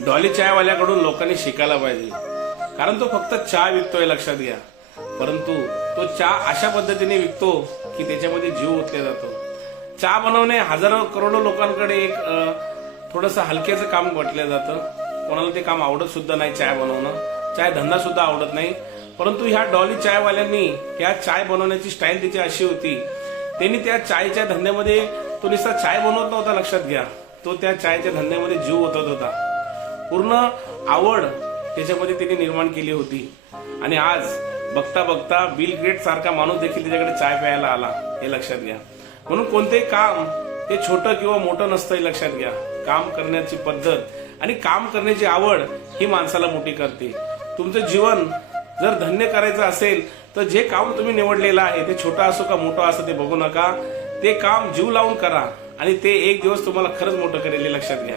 Dolly चायवाल्याकडून लोकांनी शिकायला पाहिजे, कारण तो फक्त चहा विकतोय लक्षात घ्या, परंतु तो चहा अशा पद्धतीने विकतो की त्याच्यामध्ये जीव ओतला जातो. चहा बनवणे हजारो करोडो लोकांकडे एक थोडंसं हलक्याचं काम वाटलं जातं. कोणाला ते काम आवडत सुद्धा नाही, चाय बनवणं, चाय धंदा सुद्धा आवडत नाही. परंतु ह्या डॉली चायवाल्यांनी ह्या चाय बनवण्याची स्टाईल तिची अशी होती, त्यांनी त्या चायच्या धंद्यामध्ये तो नुसता चाय बनवत नव्हता लक्षात घ्या, तो त्या चायच्या धंद्यामध्ये जीव ओतत होता. पूर्ण आवड त्याच्यामध्ये त्यांनी निर्माण केली होती. आणि आज बघता बघता बिल गेट सारखा माणूस देखील त्याच्याकडे चाय प्यायला आला, हे लक्षात घ्या. म्हणून कोणतेही काम ते छोटं किंवा मोठं नसतं, लक्षात घ्या. काम करण्याची पद्धत आणि काम करण्याची आवड ही माणसाला मोठी करते. तुमचं जीवन जर धन्य करायचं असेल तर जे काम तुम्ही निवडलेलं आहे ते छोटं असो का मोठं असो ते बघू नका. ते काम जीव लावून करा आणि ते एक दिवस तुम्हाला खरंच मोठं करेल, हे लक्षात घ्या.